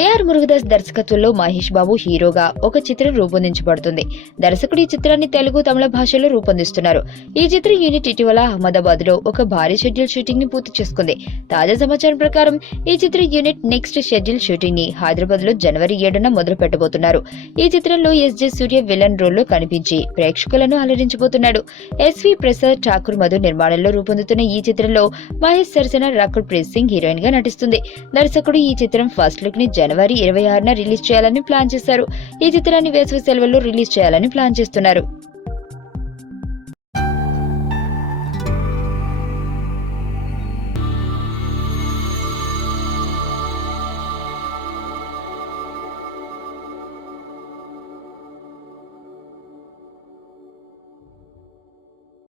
AR Murugadoss దర్శకత్వంలో మహేష్ బాబు హీరోగా ఒక చిత్రం రూపొందించబడుతుంది. దర్శకుడు ఈ చిత్రాన్ని తెలుగు, తమిళ భాషల్లో రూపొందిస్తున్నారు. ఈ చిత్ర యూనిట్ ఇటీవల అహ్మదాబాద్ లో ఒక భారీ షెడ్యూల్ షూటింగ్ ని పూర్తి చేసుకుంది. తాజా సమాచారం ప్రకారం ఈ చిత్ర యూనిట్ నెక్స్ట్ షెడ్యూల్ షూటింగ్ ని హైదరాబాద్ లో జనవరి 7న మొదలు పెట్టబోతున్నారు. ఈ చిత్రంలో ఎస్జే సూర్య విలన్ రోల్ లో కనిపించి ప్రేక్షకులను అలరించబోతున్నాడు. ఎస్వి ప్రసాద్ ఠాకూర్ మధు నిర్మాణంలో రూపొందుతున్న ఈ చిత్రంలో మహేష్ సరసన రాకుల్ ప్రీత్ సింగ్ హీరోయిన్ గా నటిస్తుంది. దర్శకుడు ఈ చిత్రం ఫస్ట్ లుక్ ని జనవరి 26న రిలీజ్ చేయాలని ప్లాన్ చేశారు. ఈ చిత్రాన్ని వేసవి సెలవుల్లో రిలీజ్ చేయాలని ప్లాన్ చేస్తున్నారు.